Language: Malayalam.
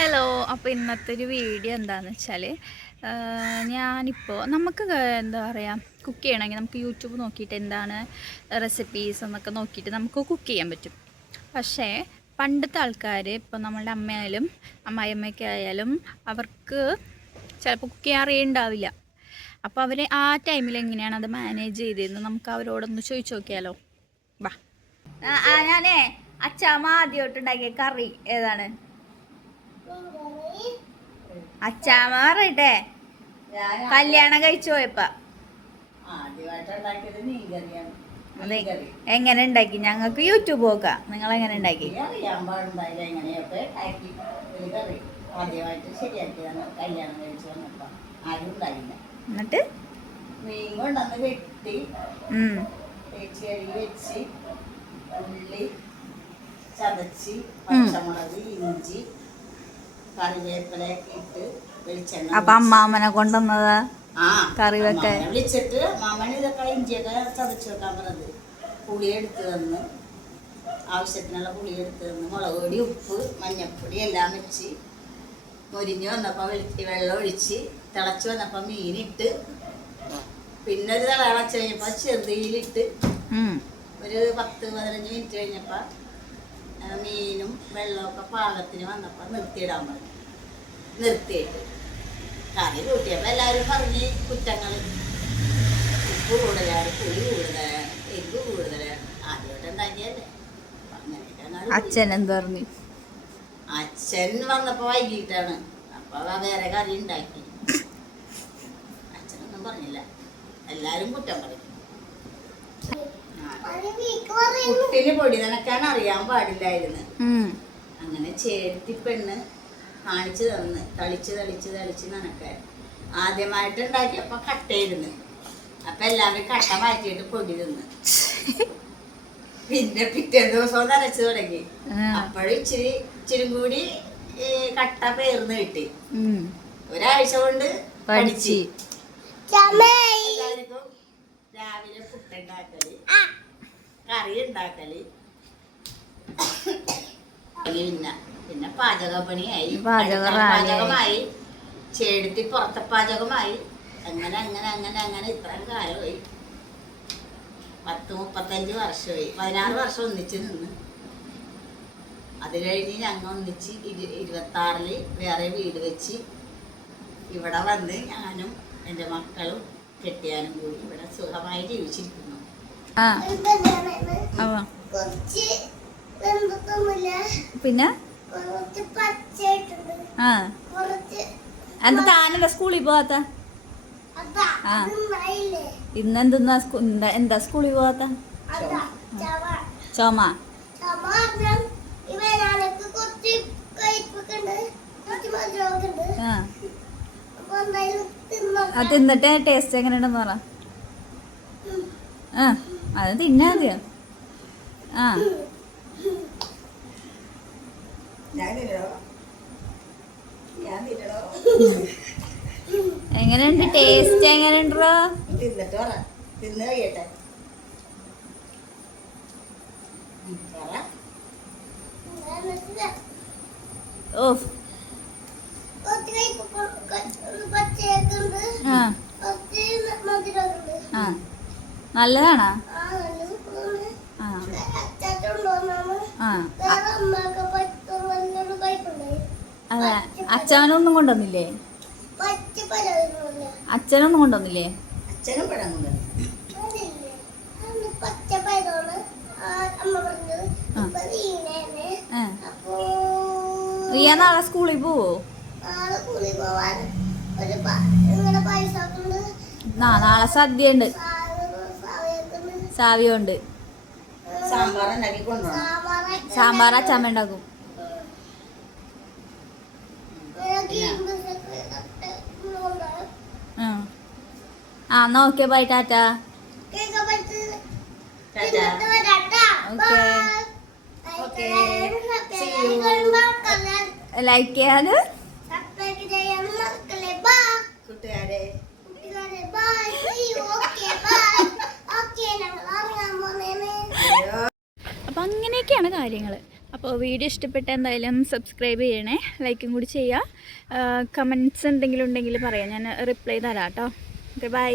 ഹലോ. അപ്പോൾ ഇന്നത്തെ ഒരു വീഡിയോ എന്താണെന്ന് വെച്ചാൽ ഞാനിപ്പോൾ നമുക്ക് എന്താ പറയുക കുക്ക് ചെയ്യണമെങ്കിൽ നമുക്ക് യൂട്യൂബ് നോക്കിയിട്ട് എന്താണ് റെസിപ്പീസ് എന്നൊക്കെ നോക്കിയിട്ട് നമുക്ക് കുക്ക് ചെയ്യാൻ പറ്റും. പക്ഷേ പണ്ടത്തെ ആൾക്കാർ ഇപ്പോൾ നമ്മളുടെ അമ്മയായാലും അമ്മായിയമ്മയൊക്കെ ആയാലും അവർക്ക് ചിലപ്പോൾ കുക്ക് ചെയ്യാൻ അറിയുണ്ടാവില്ല. അപ്പോൾ അവർ ആ ടൈമിൽ എങ്ങനെയാണ് അത് മാനേജ് ചെയ്തതെന്ന് നമുക്ക് അവരോടൊന്ന് ചോദിച്ചു നോക്കിയാലോ. വാ. ഞാനേ അച്ചാമ്മ ആദ്യമായിട്ടുണ്ടാക്കിയ കറി ഏതാണ്? അച്ചാമ്മ പറയട്ടെ, കല്യാണം കഴിച്ചു പോയപ്പ അതെ എങ്ങനെ ഉണ്ടാക്കി? ഞങ്ങൾക്ക് യൂട്യൂബ് നോക്കാം. നിങ്ങൾ എങ്ങനെ ഉണ്ടാക്കി? എന്നിട്ട് മീൻ കൊണ്ടന്ന് വെട്ടി വെച്ച് ഉള്ളി ചതച്ച് പച്ചമുളക് ഇഞ്ചി കറിവേപ്പിലൊക്കെ ഇട്ട് വെളിച്ചെണ്ണ. അപ്പൊ അമ്മാമ്മനെ കൊണ്ടുവന്നതാ കറി വെക്കാൻ? വിളിച്ചിട്ട് മാമന് ഇതൊക്കെ ഇഞ്ചിയൊക്കെ ചതച്ച് വെക്കാൻ പറഞ്ഞത്. പുളി എടുത്ത് തന്ന്, ആവശ്യത്തിനുള്ള പുളി എടുത്ത് തന്ന്, മുളക് പൊടി ഉപ്പ് മഞ്ഞപ്പൊടി എല്ലാം വെച്ച് മൊരിഞ്ഞ് വന്നപ്പോൾ വെള്ളം ഒഴിച്ച് തിളച്ച് വന്നപ്പോൾ മീനിട്ട്, പിന്നെ ഒരു തിളച്ച് കഴിഞ്ഞപ്പോൾ ചെറുതീലിട്ട് ഒരു 10-15 മിനിറ്റ് കഴിഞ്ഞപ്പോൾ മീനും വെള്ളമൊക്കെ പാകത്തിന് വന്നപ്പോൾ നിർത്തിയിടാൻ പറഞ്ഞു. നിർത്തിയിട്ട് കറി കൂട്ടിയപ്പോൾ എല്ലാവരും പറഞ്ഞ് കുറ്റങ്ങൾ, ഉപ്പ് കൂടുതലാണ്, പുളി കൂടുതലാണ്, എരിവ് കൂടുതലാണ്. ആദ്യമായിട്ട് ഉണ്ടാക്കിയല്ലേ. അച്ഛൻ എന്ത് പറഞ്ഞു? അച്ഛൻ വന്നപ്പോൾ വൈകിട്ടാണ്. അപ്പോൾ വേറെ കറി ഉണ്ടാക്കി. അച്ഛനൊന്നും പറഞ്ഞില്ല, എല്ലാവരും കുറ്റം പറയും. കുട്ടിന് പൊടി നനക്കാൻ അറിയാൻ പാടില്ലായിരുന്നു. അങ്ങനെ ചേർത്തി പെണ്ണ് കാണിച്ചു തന്ന് തളിച്ച് തളിച്ച് തളിച്ച് നനക്കാൻ. ആദ്യമായിട്ട് ഉണ്ടാക്കിയപ്പോ കട്ടയിരുന്നു. അപ്പൊ എല്ലാവരും കട്ട മാറ്റിയിട്ട് പൊടി തിന്ന്. പിന്നെ പിറ്റേ ദിവസവും നനച്ചു തുടങ്ങി. അപ്പോഴും ഇച്ചിരി കൂടി കട്ട പേർന്ന് കിട്ടി. ഒരാഴ്ച കൊണ്ട് പഠിച്ച്. രാവിലെ പുട്ടുണ്ടാക്കല്, കറി ഉണ്ടാക്കല്, പിന്നെ പാചകപ്പണിയായി, പാചകമായി, ചേടത്തി പുറത്തെ പാചകമായി. അങ്ങനെ അങ്ങനെ അങ്ങനെ അങ്ങനെ ഇത്രയും കാലമായി. 30-35 വർഷമായി. 16 വർഷം ഒന്നിച്ച് നിന്ന്. അത് കഴിഞ്ഞ് ഞങ്ങൾ ഒന്നിച്ച് 26-ൽ വേറെ വീട് വെച്ച് ഇവിടെ വന്ന് ഞാനും എൻ്റെ മക്കളും കെട്ടിയാനും കൂടി ഇവിടെ സുഖമായി ജീവിച്ചിരിക്കുന്നു. പിന്നെ എന്താ താനെന്താ സ്കൂളിൽ പോവാത്ത? ഇന്നെന്താ എന്താ സ്കൂളിൽ പോവാത്ത? ചുമ. അത് തിന്നിട്ട് ടേസ്റ്റ് എങ്ങനെയുണ്ടെന്ന് പറ. അത് തിന്നാ മതിയോ? എങ്ങനെയുണ്ട്? ടേസ്റ്റ് എങ്ങനെയുണ്ടോ? ഓ നല്ലതാണോ? അതെ. അച്ഛനൊന്നും കൊണ്ടുവന്നില്ലേ? അച്ഛനൊന്നും കൊണ്ടുവന്നില്ലേ? റിയ നാളെ സ്കൂളിൽ പോവോ? നാളെ സദ്യ ഉണ്ട്, സാവിയുണ്ട്. സാമ്പാർ അച്ചാമ്മ ഉണ്ടാക്കും. എന്നാ ഓക്കെ, ബൈ, ടാറ്റ. ലൈക്ക് ചെയ്യാന് അപ്പം അങ്ങനെയൊക്കെയാണ് കാര്യങ്ങൾ. അപ്പോൾ വീഡിയോ ഇഷ്ടപ്പെട്ട എന്തായാലും സബ്സ്ക്രൈബ് ചെയ്യണേ, ലൈക്കും കൂടി ചെയ്യുക. കമൻറ്റ്സ് എന്തെങ്കിലും ഉണ്ടെങ്കിൽ പറയാം, ഞാൻ റിപ്ലൈ തരാം കേട്ടോ. Okay, by.